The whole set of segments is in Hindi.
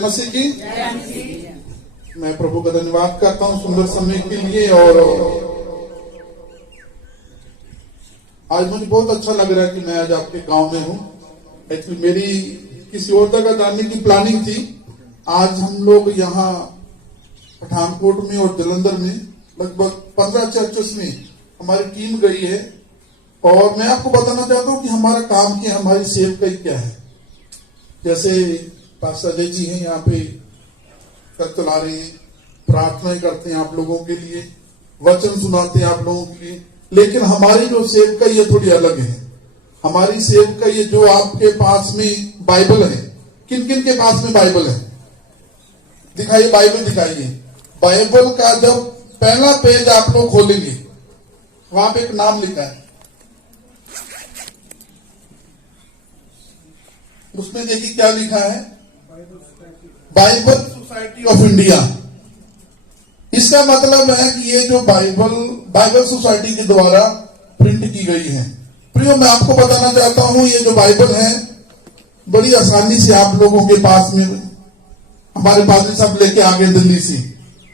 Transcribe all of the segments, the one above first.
मसीह की। मैं प्रभु का धन्यवाद करता हूँ सुंदर समय के लिए। और आज मुझे बहुत अच्छा लग रहा है कि मैं आज आपके गांव में हूँ। एक्चुअली मेरी किसी और जगह जाने की प्लानिंग थी। आज हम लोग यहाँ पठानकोट में और जलंधर में लगभग 15 चर्चेस में हमारी टीम गई है। और मैं आपको बताना चाहता हूँ कि हमारा काम क्या है, हमारी सेवकाई क्या है। जैसे पास्टर अजय जी हैं यहाँ पे कर चला रहे हैं, प्रार्थनाएं करते हैं आप लोगों के लिए, वचन सुनाते हैं आप लोगों के लिए। लेकिन हमारी जो सेवकाई है थोड़ी अलग है। हमारी सेवकाई ये जो आपके पास में बाइबल है, किन किन के पास में बाइबल है दिखाइए, बाइबल दिखाइए। बाइबल का जब पहला पेज आप लोग खोलेंगे वहां पे एक नाम लिखा है, उसमें देखिए क्या लिखा है, बाइबल सोसाइटी ऑफ इंडिया। इसका मतलब है कि ये जो बाइबल सोसाइटी के द्वारा प्रिंट की गई है। प्रियो, मैं आपको बताना चाहता हूं ये जो बाइबल है बड़ी आसानी से आप लोगों के पास में, हमारे पादरी साहब लेके आ गए दिल्ली से,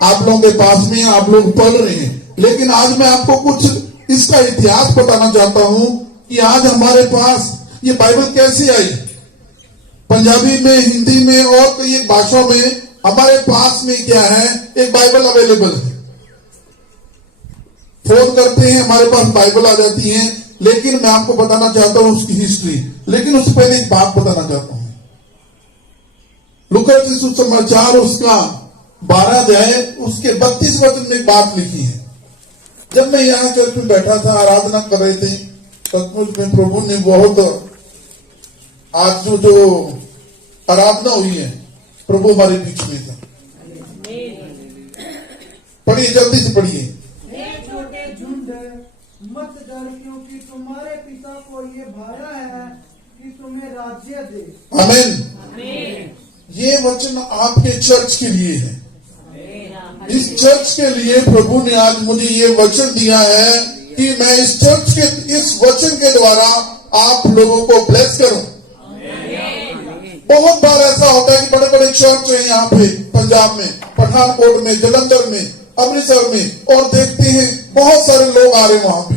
आप लोगों के पास में आप लोग पढ़ रहे हैं। लेकिन आज मैं आपको कुछ इसका इतिहास बताना चाहता हूं कि आज हमारे पास ये बाइबल कैसे आई। पंजाबी में, हिंदी में और कई एक भाषाओं में हमारे पास में क्या है, एक बाइबल अवेलेबल है। फोन करते हैं हमारे पास बाइबल आ जाती है। लेकिन मैं आपको बताना चाहता हूं उसकी हिस्ट्री। लेकिन उससे पहले एक बात बताना चाहता हूं। लूका सुसमाचार उसका 12 अध्याय उसके 32 वचन में एक बात लिखी है। जब मैं यहाँ चर्च में बैठा था, आराधना कर रहे थे, सचमुच में प्रभु ने बहुत, आज जो आराधना हुई है प्रभु हमारे बीच में था। पढ़िए, जल्दी से पढ़िए। छोटे झुंड मत डर, क्योंकि तुम्हारे पिता को ये भाया है कि तुम्हें राज्य दे। आमीन। ये वचन आपके चर्च के लिए है। इस चर्च के लिए प्रभु ने आज मुझे ये वचन दिया है कि मैं इस चर्च के इस वचन के द्वारा आप लोगों को ब्लेस करूं। बहुत बार ऐसा होता है कि बड़े बड़े चर्च हैं यहाँ पे पंजाब में, पठानकोट में, जलंधर में, अमृतसर में, और देखते हैं बहुत सारे लोग आ रहे हैं वहां पे।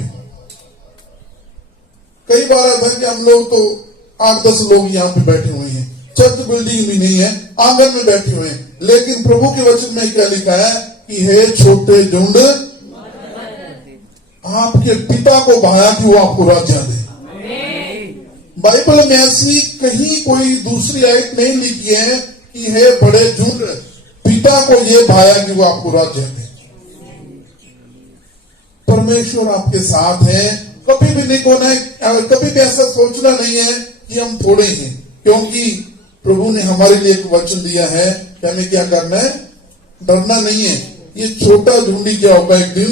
कई बार ऐसा है कि हम लोग तो 8-10 लोग यहाँ पे बैठे हुए हैं, चर्च बिल्डिंग भी नहीं है, आंगन में बैठे हुए हैं। लेकिन प्रभु के वचन में क्या लिखा है कि हे छोटे झुंड, आपके पिता को भाया कि वो आपको राज्य दे। बाइबल में ऐसी कहीं कोई दूसरी आयत नहीं लिखी है कि हे बड़े झुंड, पिता को ये भाया कि वो आपको राज्य दे। परमेश्वर आपके साथ है। कभी भी नहीं कोना, कभी भी ऐसा सोचना नहीं है कि हम थोड़े हैं, क्योंकि प्रभु ने हमारे लिए एक वचन दिया है कि हमें क्या करना है, डरना नहीं है। ये छोटा झुंडी क्या होगा, एक दिन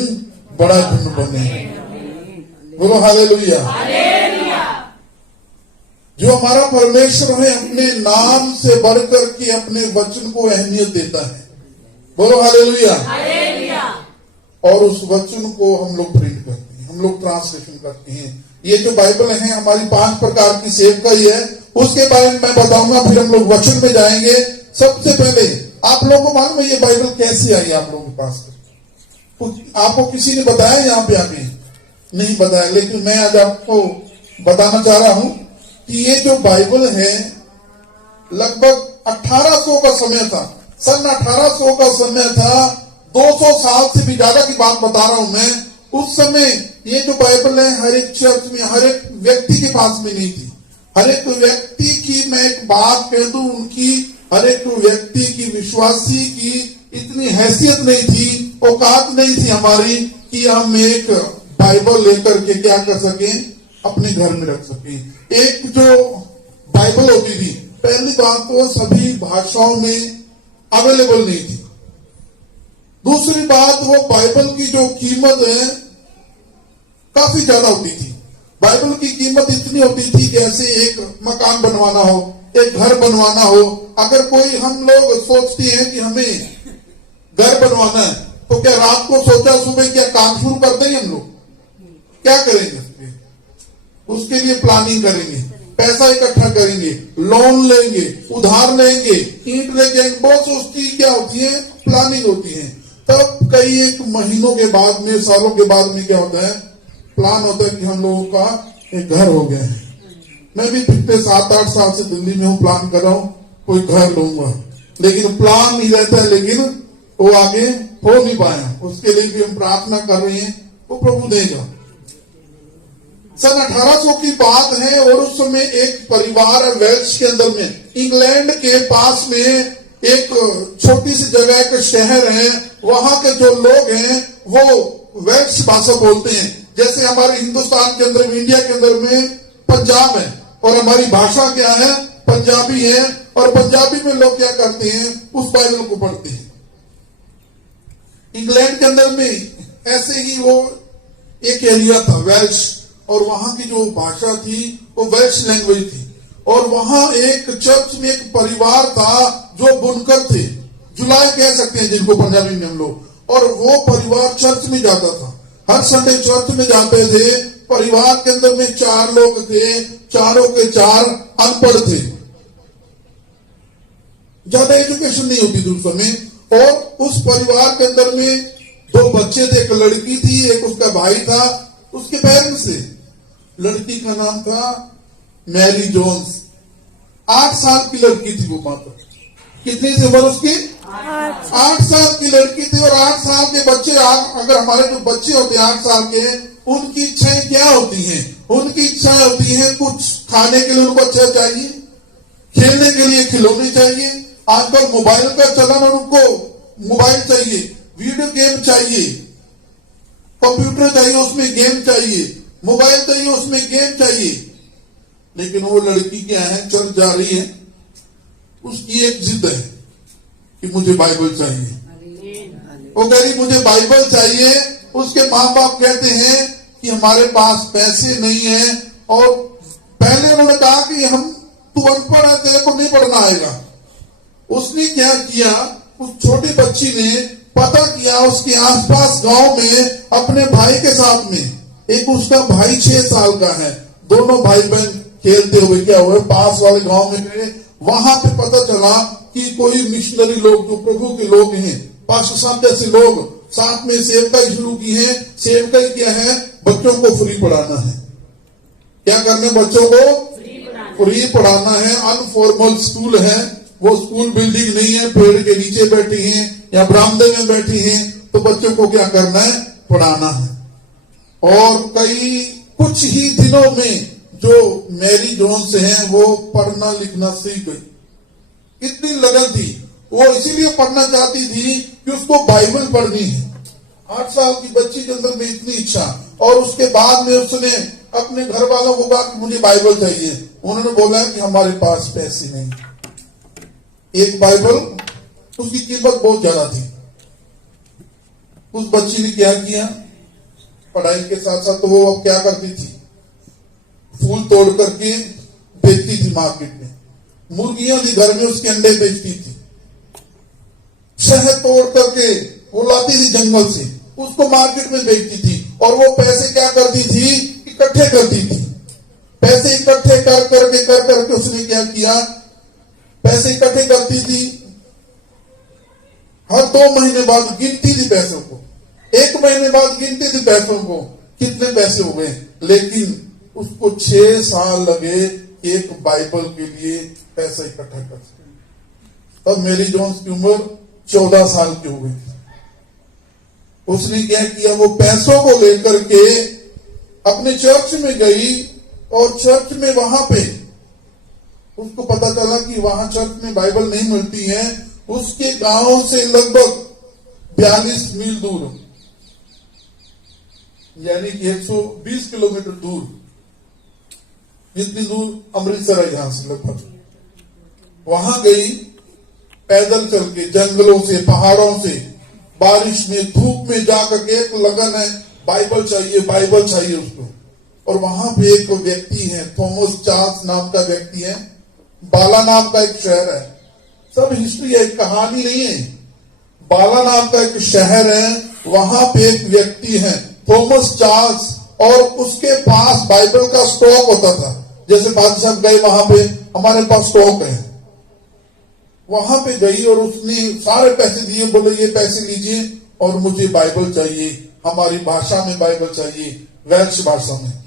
बड़ा झुंड बने। बोलो हालेलुया। जो हमारा परमेश्वर है अपने नाम से बढ़कर के अपने वचन को अहमियत देता है। बोलो हालेलुया। और उस वचन को हम लोग प्रिंट करते हैं, हम लोग ट्रांसलेशन करते हैं। ये जो बाइबल है हमारी 5 प्रकार की सेवकाई है, उसके बारे में मैं बताऊंगा, फिर हम लोग वचन में जाएंगे। सबसे पहले आप लोगों को मालूम है ये बाइबल कैसे आई आप लोगों के पास? आपको किसी ने बताया यहाँ पे आगे? नहीं बताया। लेकिन मैं आज आपको बताना चाह रहा हूं कि ये जो बाइबल है लगभग 1800 का समय था, सन 1800 का समय था। 200 साल से भी ज्यादा की बात बता रहा हूं मैं। उस समय ये जो बाइबल है हर एक चर्च में, हर एक व्यक्ति के पास में नहीं थी। हर एक व्यक्ति की, मैं एक बात कह दूं, उनकी हर एक व्यक्ति की, विश्वासी की इतनी हैसियत नहीं थी, औकात नहीं थी हमारी कि हम एक बाइबल लेकर के क्या कर सकें, अपने घर में रख सकें। एक जो बाइबल होती थी, पहली बात तो सभी भाषाओं में अवेलेबल नहीं थी। दूसरी बात, वो बाइबल की जो कीमत है काफी ज्यादा होती थी। बाइबल की कीमत इतनी होती थी कि ऐसे एक मकान बनवाना हो, एक घर बनवाना हो। अगर कोई, हम लोग सोचते हैं कि हमें घर बनवाना है तो क्या रात को सोचा सुबह क्या काम शुरू कर देंगे हम लोग? क्या करेंगे? उसके लिए प्लानिंग करेंगे। पैसा इकट्ठा करेंगे, लोन लेंगे, उधार लेंगे, ईंट लेके आएंगे, बहुत सी उसकी क्या होती है, प्लानिंग होती है। तब कई एक महीनों के बाद में, सालों के बाद में क्या होता है, प्लान होता है कि हम लोगों का एक घर हो गया है। मैं भी पिछले 7-8 साल से दिल्ली में हूँ, प्लान कर रहा हूँ कोई घर लूंगा, लेकिन प्लान नहीं रहता है, लेकिन वो आगे हो नहीं पाया। उसके लिए भी हम प्रार्थना कर रहे हैं, वो प्रभु देगा। सन 1800 की बात है और उस समय एक परिवार है वेल्स के अंदर में, इंग्लैंड के पास में एक छोटी सी जगह, एक शहर है, वहां के जो लोग हैं वो वेल्स भाषा बोलते हैं। जैसे हमारे हिंदुस्तान के अंदर, इंडिया के अंदर में पंजाब है और हमारी भाषा क्या है, पंजाबी है, और पंजाबी में लोग क्या करते हैं, उस बाइबल को पढ़ते हैं। इंग्लैंड के अंदर में ऐसे ही वो एक एरिया था वेल्श, और वहां की जो भाषा थी वो वेल्श लैंग्वेज थी। और वहां एक चर्च में एक परिवार था जो बुनकर थे, जुलाई कह सकते हैं जिनको पंजाबी में हम लोग, और वो परिवार चर्च में जाता था, हर संडे चर्च में जाते थे। परिवार के अंदर में 4 लोग थे, चारों के 4 अनपढ़ थे, ज्यादा एजुकेशन नहीं होती थी उस समय। और उस परिवार के अंदर में 2 बच्चे थे, एक लड़की थी, एक उसका भाई था। उसके पेरेंट्स थे, लड़की का नाम था मैरी जोन्स, 8 साल की लड़की थी वो मात्र। कितनी थी उम्र उसकी? 8 साल की लड़की थी। और 8 साल के बच्चे, अगर हमारे जो बच्चे होते हैं 8 साल के, उनकी इच्छाएं क्या होती हैं? उनकी इच्छाएं होती हैं, कुछ खाने के लिए उनको अच्छा चाहिए, खेलने के लिए खिलौने चाहिए, आजकल मोबाइल का चलन, उनको मोबाइल चाहिए, वीडियो गेम चाहिए, कंप्यूटर चाहिए उसमें गेम चाहिए, मोबाइल चाहिए उसमें गेम चाहिए। लेकिन वो लड़की क्या है, चल जा रही है, उसकी एक जिद है कि मुझे बाइबल चाहिए। वो कह रही मुझे बाइबल चाहिए। उसके माँ बाप कहते हैं कि हमारे पास पैसे नहीं है, और पहले उन्होंने कहा कि हम, तू अनपढ़ है, तेरे को नहीं पढ़ना आएगा। उसने क्या किया, उस छोटी बच्ची ने पता किया उसके आसपास गांव में अपने भाई के साथ में, एक उसका भाई 6 साल का है, दोनों भाई बहन खेलते हुए क्या हुए, पास वाले गांव में गए। वहां पे पता चला कि कोई मिशनरी लोग, जो प्रभु के लोग हैं, पास्टर साहब जैसे लोग, साथ में सेवकाई शुरू की है। सेवकाई क्या है, बच्चों को फ्री पढ़ाना है। क्या करना, बच्चों को फ्री पढ़ाना है। अनफॉर्मल स्कूल है, वो स्कूल बिल्डिंग नहीं है, पेड़ के नीचे बैठी हैं या बरामदे में बैठी हैं, तो बच्चों को क्या करना है, पढ़ाना है। और कुछ ही दिनों में जो मैरी जोन्स हैं वो पढ़ना लिखना सीख गई। इतनी लगन थी, वो इसीलिए पढ़ना चाहती थी कि उसको बाइबल पढ़नी है। 8 साल की बच्ची के अंदर में इतनी इच्छा। और उसके बाद में उसने अपने घर वालों को कहा कि मुझे बाइबल चाहिए। उन्होंने बोला कि हमारे पास पैसे नहीं। एक बाइबल, उसकी कीमत बहुत ज्यादा थी। उस बच्ची ने क्या किया, पढ़ाई के साथ साथ तो वो अब क्या करती थी, फूल तोड़ करके बेचती थी मार्केट में। मुर्गियां थी घर में, उसके अंडे बेचती थी। शहद तोड़ करके वो लाती थी जंगल से, उसको मार्केट में बेचती थी। और वो पैसे क्या करती थी, इकट्ठे करती थी। पैसे इकट्ठे कर करके उसने क्या किया, पैसे इकट्ठे करती थी। हर 2 महीने बाद गिनती थी पैसों को, 1 महीने बाद गिनती थी पैसों को, कितने पैसे हो गए। लेकिन उसको 6 साल लगे एक बाइबल के लिए पैसा इकट्ठा कर सके। तब मैरी जोन्स की उम्र 14 साल की हो गई। उसने क्या किया, वो पैसों को लेकर के अपने चर्च में गई। और चर्च में वहां पे उसको पता चला कि वहां चर्च में बाइबल नहीं मिलती है। उसके गांव से लगभग 42 मील दूर, यानी कि 120 किलोमीटर दूर, जितनी दूर अमृतसर है यहां से लगभग, वहां गई पैदल चल के, जंगलों से, पहाड़ों से, बारिश में, धूप में जाकर के, एक लगन है, बाइबल चाहिए, बाइबल चाहिए उसको। और वहां पे एक व्यक्ति है, थॉमस चार्ल्स नाम का व्यक्ति है, बाला नाम का एक शहर है, सब हिस्ट्री है, कहानी नहीं है। बाला नाम का एक शहर है, वहां पे एक व्यक्ति है थॉमस चार्ल्स, और उसके पास बाइबल का स्टॉक होता था। जैसे फादर साहब गए वहां पे, हमारे पास स्टॉक है, वहां पे गई और उसने सारे पैसे दिए, बोले ये पैसे लीजिए और मुझे बाइबल चाहिए, हमारी भाषा में बाइबल चाहिए, वेल्श भाषा में।